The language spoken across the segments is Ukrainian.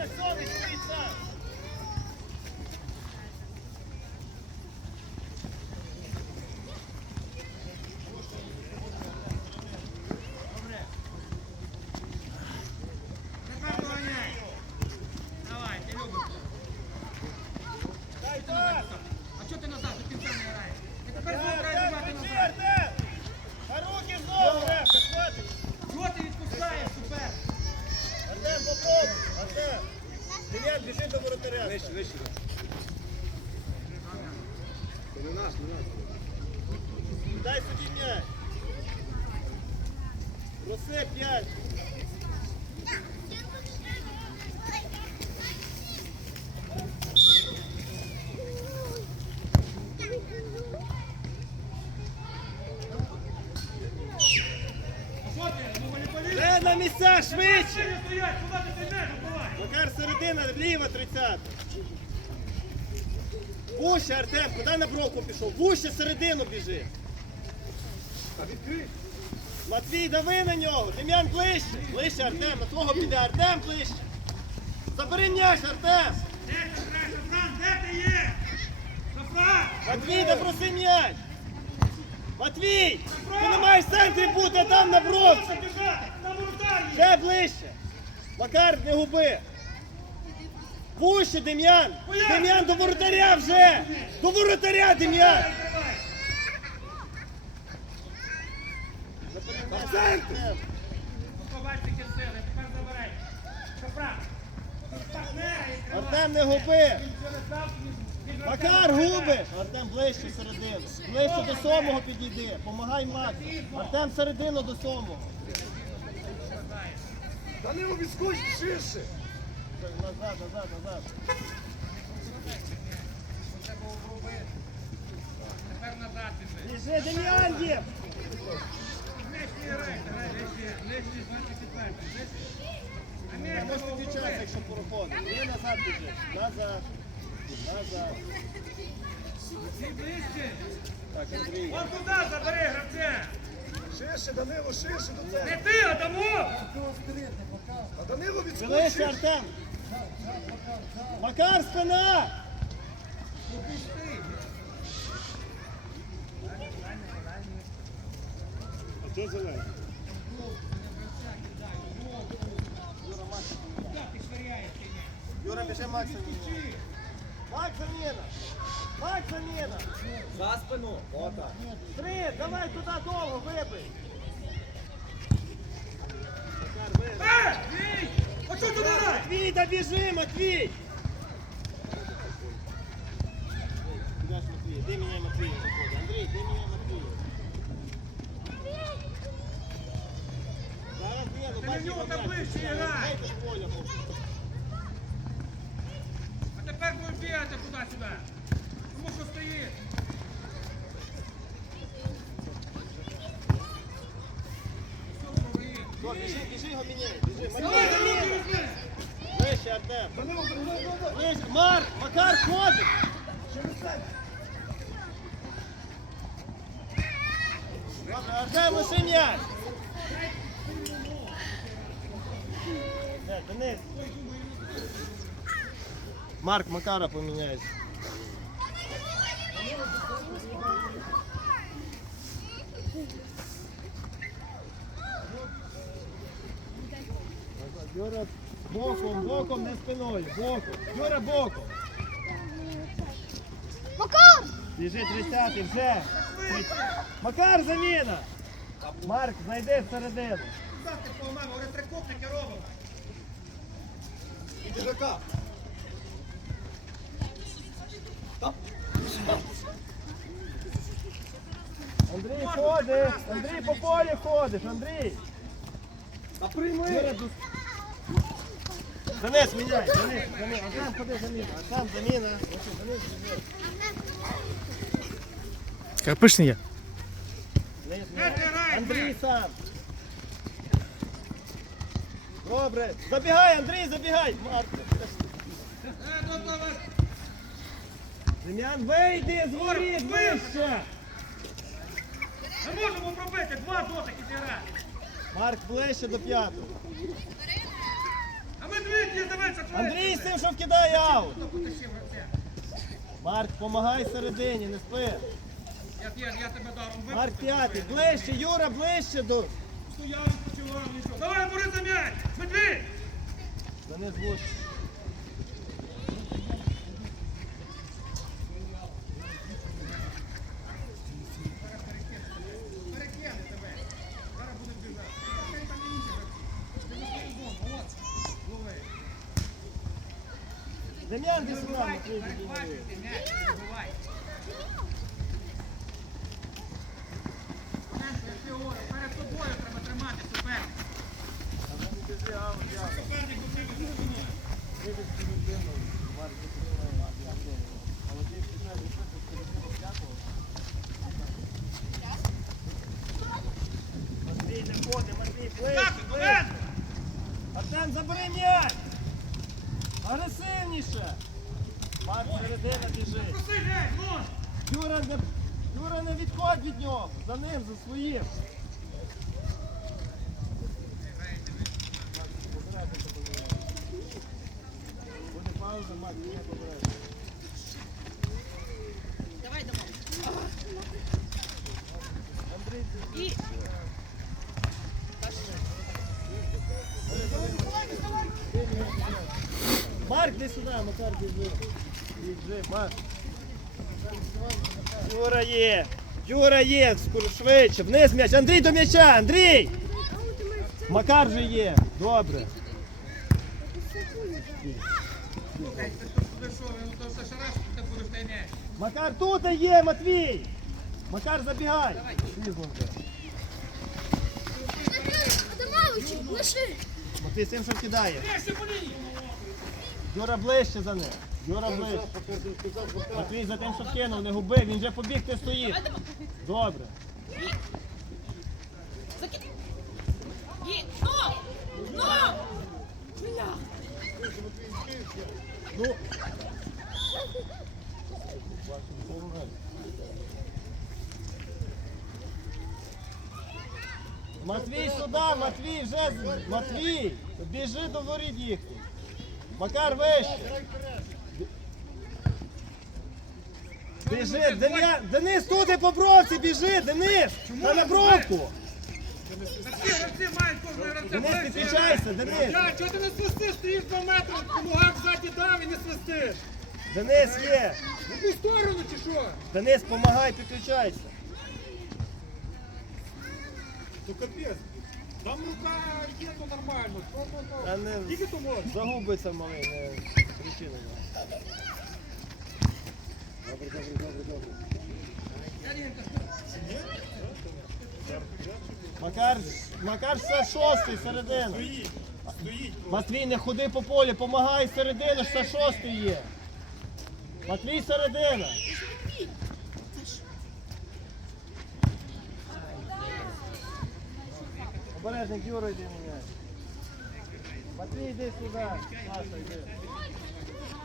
виходиш, середина, сьомий, стоїть сам. Тепер доганяй. Давай, ти любиш. Дай Ти назад так. став. А чого ти назад? До кінця не граєш. І тепер знову Артем, треба Артем, бігати кричи, назад. Артем! А руки знову, Ревка, хватить! Чого ти відпускаєш, супер? Артем, попробуй! Артем! Дем'ян, біжи до воротаря. Вище, вище. Це не наш, не наш. Дай собі м'яч. Проси п'ять. Що ти? Ну, не поліз? Де на місця швидше! Сині стоять, куди ти йдеш? Давай. Макар середина, вліво 30. Вуще, Артем, куди на бровку пішов? Вуще середину біжи. Та відкрий. Матвій, дави на нього. Дем'ян ближче. Ближче, Артем, на твого піде. Артем ближче. Забери м'яч, Артем. Де ти граєш, Шафран? Де ти є? Шафран! Матвій, да проси м'яч. Матвій, ти не маєш в центрі бути, а там на бровці. Ще ближче. Макар, не губи. Пуще, Дем'ян. Дем'ян до воротаря вже. До воротаря, Дем'ян. Артем, не губи. Не Макар, губи. Артем, ближче середину. Ближче до сомого підійди. Помагай Максу. Артем, середину до сомого. Данило, відскочь ширше. Назад, назад, назад. Тепер назад біжи. Біжи, Дем'ян є. Нижче, 24, нижче. А м'яч Можеш час, якщо проходить. Ні, назад біжи. Назад. Назад. Всі ближче. Так, Андрій. Вон туди забери гравця. Ширше, Данило, ширше до Не ти, а тому. А Данило відскочь Дивися. Артем. Макар, спина. А що зелений? Юра, біжи Макса міняє. Макс заміна. Макс заміна. За спину. Отак. Три, давай туди довго, вибий. Е, Вій! А що ти граєш? Матвій, да біжи, Матвій. Куди ж Матвій? Де міняє Матвій? Андрій, де міняє Матвій? Зараз ні, ну бачиш, нього як таблиці грай. Дайте може. А тепер будеш бігати туди-сюди. Тому що стоїш. Що пробує? Все, Марк, Макар, ходить. Артем, лиши. Марк Макара поміняється. Юра, боком, боком, не спиною, боком. Юра, боком. Макар! Біжи 30-й, вже. Макар, заміна. Марк, знайди всередину. Куди ти погнав? Говори, трикутники робимо. І дежака. Андрій, ходиш. Андрій, по полі ходиш, Андрій. Та прийми. Денис, міняй, Денис, заміна. Артем, ходи, заміна. Артем, заміна. Денис, пышный я. Денис, міняй. Андрій сам. Добре. Забігай, Андрій, забігай. Марк. Е. Дем'ян, вийди з воріт вище. Ми можемо пробити два дотики зіграти. Марк, ближче до п'ятого. А з тим, що вкидає аут. Марк, помагай середині, не спи. Марк п'ятий, ближче, Юра, ближче до. Стояв, відпочивав, нічого. Давай, бори за м'яч! Медвідь! Та не звуч. Перекине тебе. Зараз буде біжати. Хай там і інші гравці. Ти на футбол, от. Лови. Дем'ян, ти сюди, Перебивайте, Матвій, підійди. перехвачуйте м'яч, перебивайте. Центр, Фіора, перед тобою треба тримати суперника. Суперник Матвій, не входи, Матвій. Олег! Артем, забери м'яч! Агресивніше! Марк, середина біжить. Юра, не, Юра, не відходь від нього! За ним, за своїм! Буде пауза, Марк, не побирай. Давай, давай. Андрій, ти- І Марк, ти сюди, Макар, біжи. Юра є. Юра є, швидше. Вниз м'яч. Андрій до м'яча, Андрій! Макар вже є. Добре. Макар тут є, Матвій! Макар, забігай! Матвій цим що кидає. Юра ближче за ним. Юра ближче. Матвій за тим, що кинув, не губи, він вже побіг, ти стоїш. Добре. Ну, ну. Бля. Ну. Матвій сюди, Матвій вже Матвій, біжи до воріт їхніх. Макар вище. Біжи, Дем'ян, Денис туди по бровці біжи, Денис, та на бровку. Денис, підключайся, Денис. Я, чого ти не свистиш? Стоїш 2 метри, кулугак ззаді дав і не свистиш. Денис є. В яку сторону чи що? Денис, помагай, підключайся. Ну капець. Там рука є, то нормально. Та не Скільки то можна? загубиться малий, не причина. Макар, Макар все шостий середина. Матвій, не ходи по полі, помагай середину, все шостий є. Матвій середина. Обережник Юра йди міняй. Матвій, йди сюди. Саша, йди.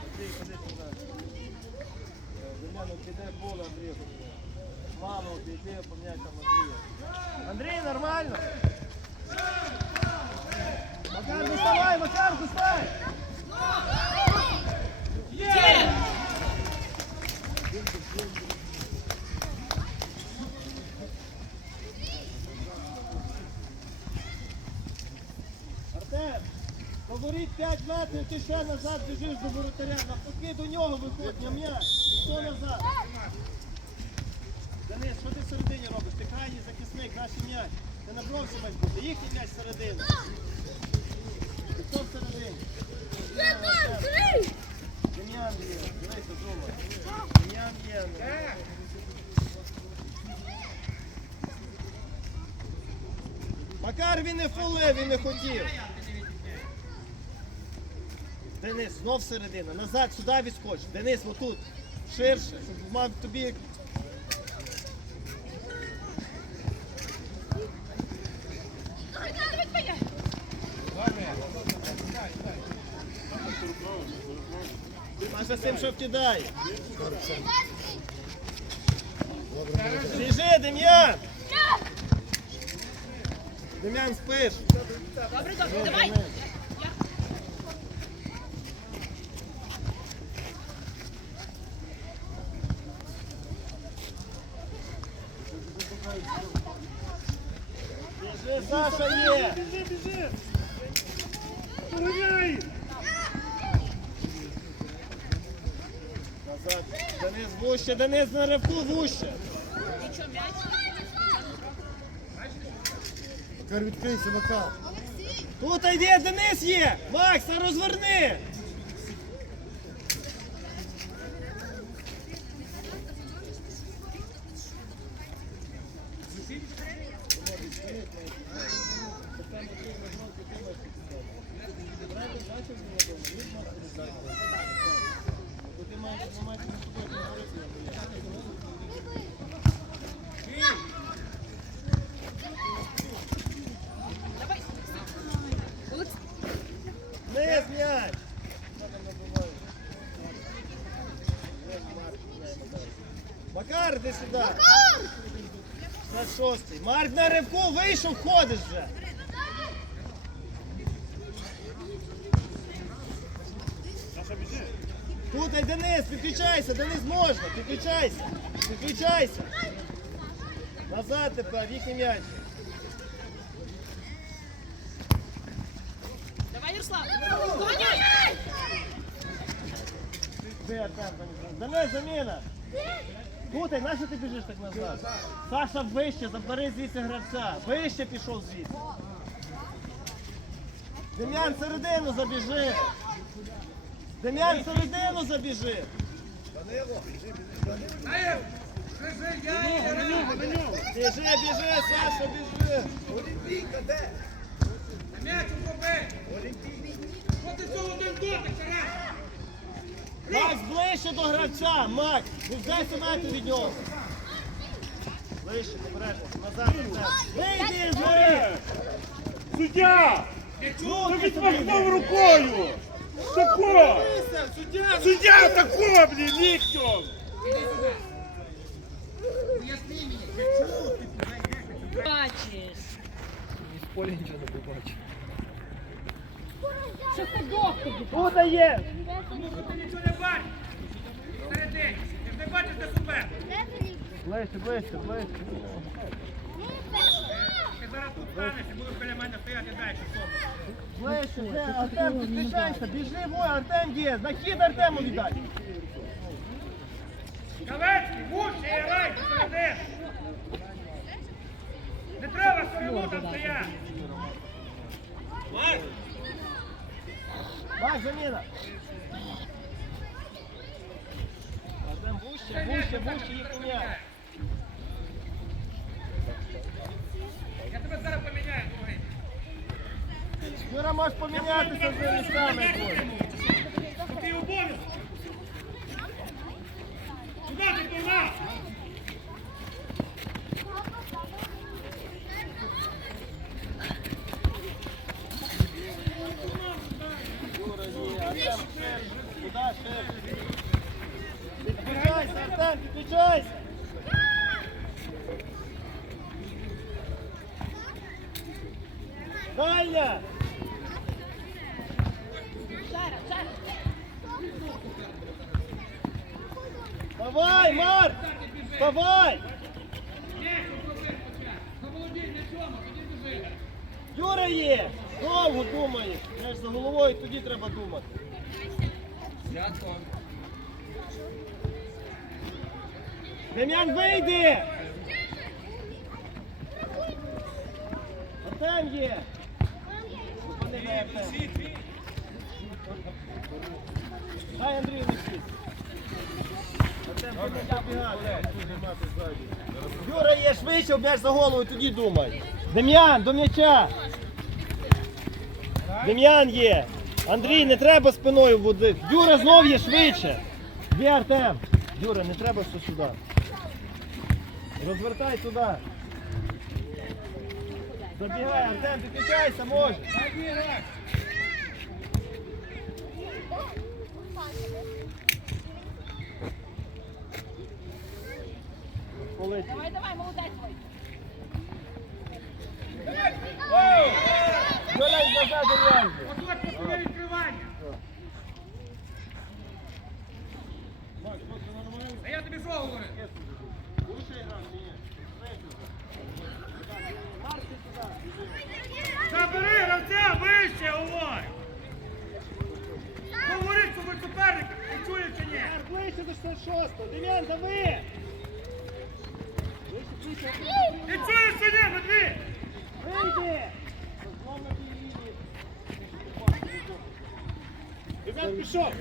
Матвій, ходи сюди. Дем'яну, піде поле, Андрій. поміняй. Маму, піди, поміняй там Андрія. Андрій, нормально? Макар, доставай, Макар, доставай! Є. Артем, говорить 5 метрів, ти ще назад біжиш до воротаря. Навпаки до нього виходь на м'яч. Хто назад? Денис, що ти в середині робиш? Ти крайній захисник, кращий м'яч. Ти на бровці маєш бути. Їхній м'яч середини. І хто в середині? Дем'ян є. Дивися, думай. Дем'ян є. Макар він не фолив, він не хотів. Денис, знов середина. Назад, сюди відскоч. Денис, отут. Ширше, щоб мав тобі. Майже з тим, що вкидає. Біжи, Дем'ян! Дем'ян, спиш. Добре, добре, давай. Саша є! Біжи, біжи! Доганяй! Назад. Денис вуще, Денис на ривку вуще. Макар відкрийся, Макар. Тут йде, Денис є! Макса, розверни! Давай. Олекс... Вниз м'яч! Макар, іди сюди! 66-й. Марк на ривку вийшов, ходиш вже. Тут Денис, підключайся, Денис можна, підключайся, підключайся. Назад тепер, їхній м'яч. Давай, Ярослав. Доганяй. Денис, заміна. Тут, ай, нащо ти біжиш так назад? Саша вище, забери звідси гравця. Вище пішов звідси. Дем'ян середину забіжи. Дем'ян середину забіжи. Нього, на нього! Біжи, біжи, Саша, біжи. Олімпійка, де? На м'яч убий! От і цього один дотик, Тарас! Макс, ближче до гравця, Макс, не здайся метр від нього. Ближче, обережно, назад, назад. Вийди, згори! Суддя! Ну, Ну відмахнув рукою! Тако! Суддя! Суддя тако, блін, ліктем! Бачиш. З поля нічого не побачив. Це ходок тобі. Тут є! Ти нічого не бачиш! Середині! Ти ж не бачиш, де супер! Ближче, ближче, ближче. Ти зараз тут станеш і будеш біля мене стояти далі! Ближче, Артем, підключайся, біжи, бой, Артем є, захід Артему віддай. Кавецький, вуще, грай, посередину! Не треба сторону там стояти! Марк! Заміна. Артем, вуще, вуще, вуще, їхній м'яч. Я тебе зараз поміняю, говорить. Юра, можеш помінятися з місцями. Ти обов'язок! Куди ти Артем, ширше. Куди ширше? Підключайся, Артем, підключайся. Дальня! Давай, Марк! Давай! Юра є! Довго думаєш. Я за головою тоді треба думати. Дем'ян, вийди! Артем є! Дай Андрію не Артем, ти не забігати. Юра є швидше, об'яж за голову, тоді думай. Дем'ян, до м'яча. Дем'ян є. Андрій, не треба спиною водити. Юра знов є швидше. Є Артем. Юра, не треба все сюди. Розвертай туди. Забігай, Артем, підключайся, може. Давай, давай, молодець. твій. Юра, назад, Дем'ян. Отут постійне відкривання. А я тобі що говорю? Марк, ти сюди. до 66. Дем'ян, дави! Вище, вище. Ти чуєш, сиди, Матвій? Вийди! Знов на тій лінії. Дем'ян, пішов!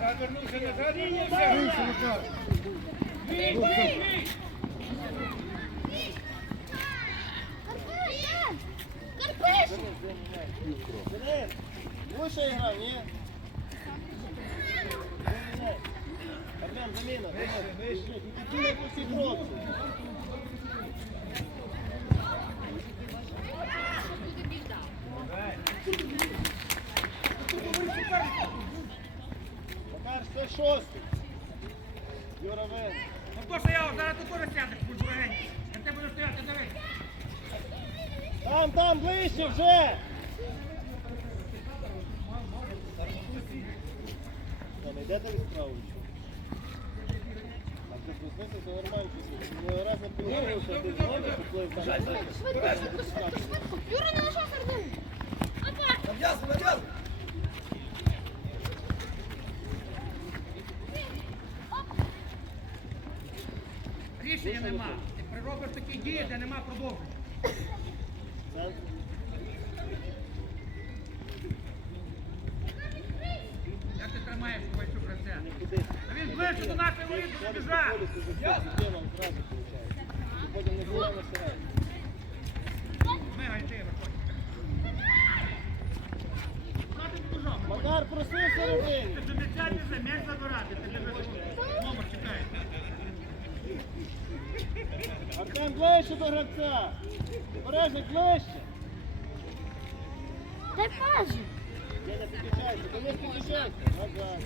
Назад вернувся назад, Крийся, вернувся. Макар. Бій, бій, бій. Денис, Лучше игра, не? Армен, замена. Денис, Иди на пусти просто. Макар, 106. Юра Вен. Ну тебе стояти, дивись. Там, там, ближче вже! Та не йдете ви справу? А ти проснися, це нормально. Ну, раз на півгодини, що ти знову поплив там. Юра не лише середину. Опа! Нав'язуй, нав'язуй. Рішення нема. Ти приробиш такі дії, де нема продовження. Як ти тримаєш Ковальчук гравця? Куди? А він ближче до нашої воріт получається. І потім не було на середину. Макар, проси всередині. Ти до м'яча не м'яч забирати, ти лежиш. Номер чекає. Артем, ближче до гравця. Бережник, ближче. Дай пазу. Я не підключайся, не підключайся. Назад.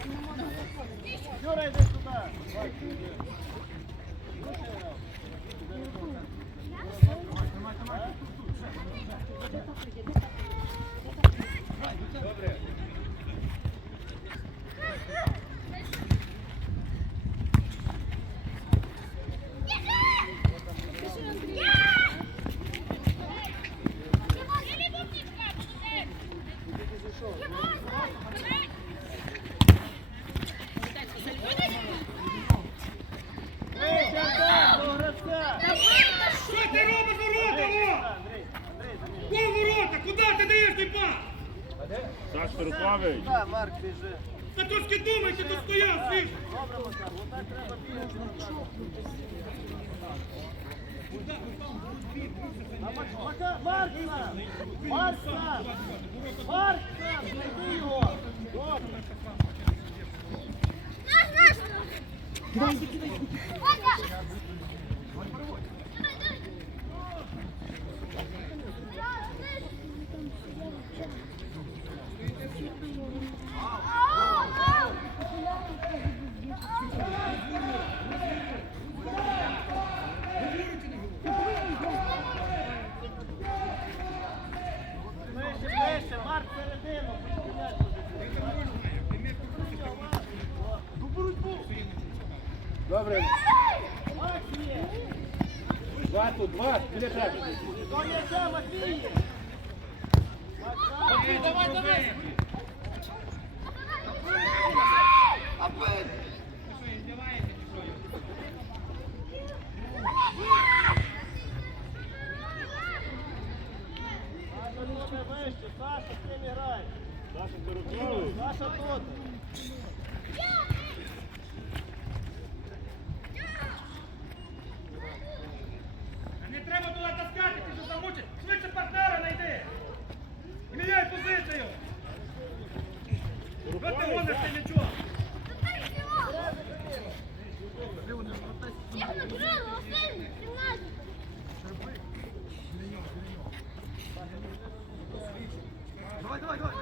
Юра, йди сюди. Бачу, йди. Слушай, грав. Ближче, Артем, до гравця. Що ти робиш ворота, во? Андрій, Андрій, заміна. Во ворота, куди ти даєш той пас? Саш Переславич, Сюди, Марк, біжи. Та трошки думай, ти тут стояв, свіж. Добре, Макар, отак треба бігати. А Мак- Мака- Марк сам! Марк сам! Марка! Марка! Знайди його! Добре. Наш, наш. Опа! Ближче, ближче, Марк середину. Поміняй позицію. Ну, боротьбу. Добре, Макс є. два тут, два, біля тебе. До м'яча, Матвій. Матвій, давай, давай. Саша, добре, вище. Саша, з ким грай. Саша Переславич. Саша тут. Не треба було таскати, ти що замучить. Швидше партнера знайди. І Міняй позицію. Що ти гониш ти нічого? Я набирала, останній, 17. Давай, давай, давай.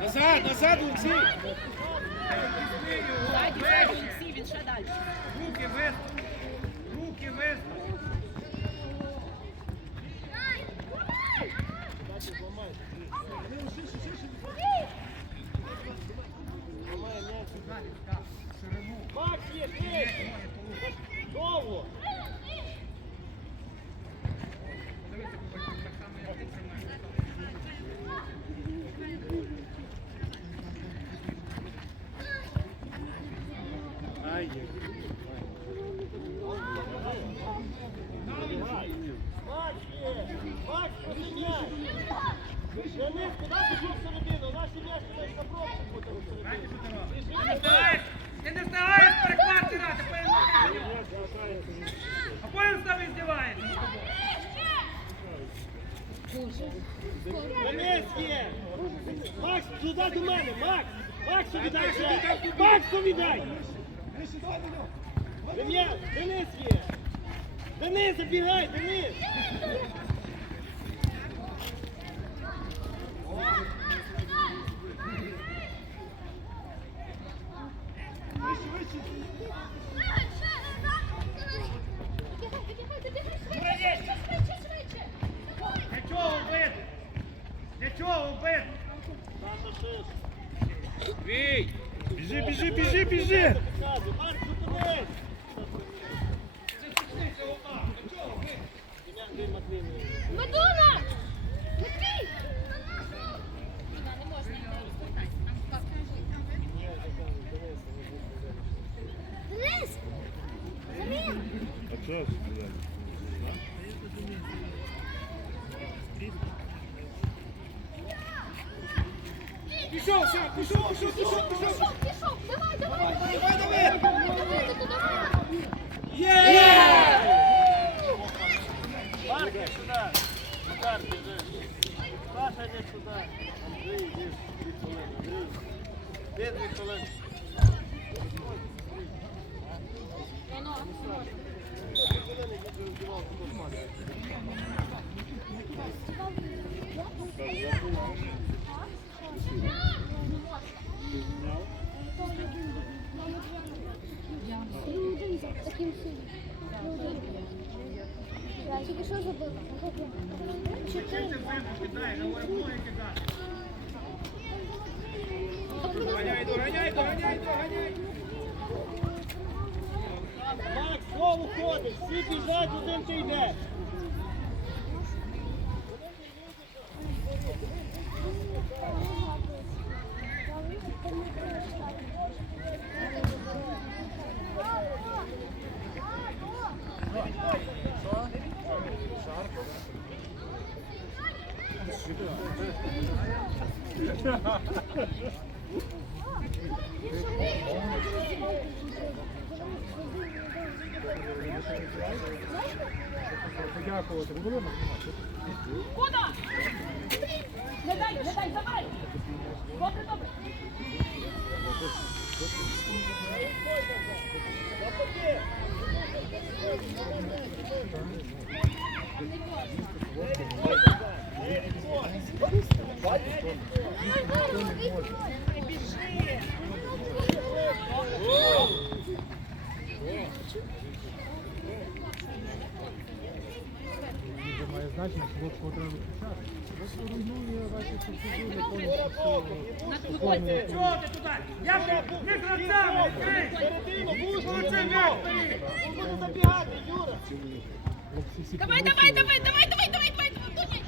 Назад, назад, Олексій. Ззаді, ззаді, Олексій, він ще далі. Руки вистави. Руки вистави. Ламає м'яч. Макс є, ближче. Довго. Денис, куди пішов всередину? Наші м'яч тебе на пробку буде всередину. Ти не встигаєш, ти не встигаєш перехват грати, потім а потім сам здіваєшся. Денис є! Макс, туди до мене! Макс! Максу віддай ще! Максу віддай! Денис, Денис є! Денис, забігай, Денис! Для чого вбити? Для чого вбити? Біжи, біжи, біжи, біжи! Марк, зупинись! Медуна! Матвій! Денис! Замін! А чого ж туди? Пішов, все, пішов, пішов, пішов, пішов. Пішов, пішов! Давай, давай! Давай, давай. Давай, давай! Є! Марк, іди сюди! Макар, біжи! Паша, іди сюди! Андрій, іди, дві хвилини, Андрій! Де дві хвилини? Дві хвилини, Я тільки що забив? Чотири. Доганяй, доганяй, доганяй, доганяй. Макс, знову ходиш, всі біжать, один ти йдеш. Подякувати. Будемо? Куда? Не дай, не дай, давай. Добре, добре. Значення, хлопцю треба виключати. Чого ти туди? Я вже не. Середину, вужу, Оце м'яч бери. Буде забігати, Юра. Давай, Давай, давай, давай, давай, давай, давай, давай, давай.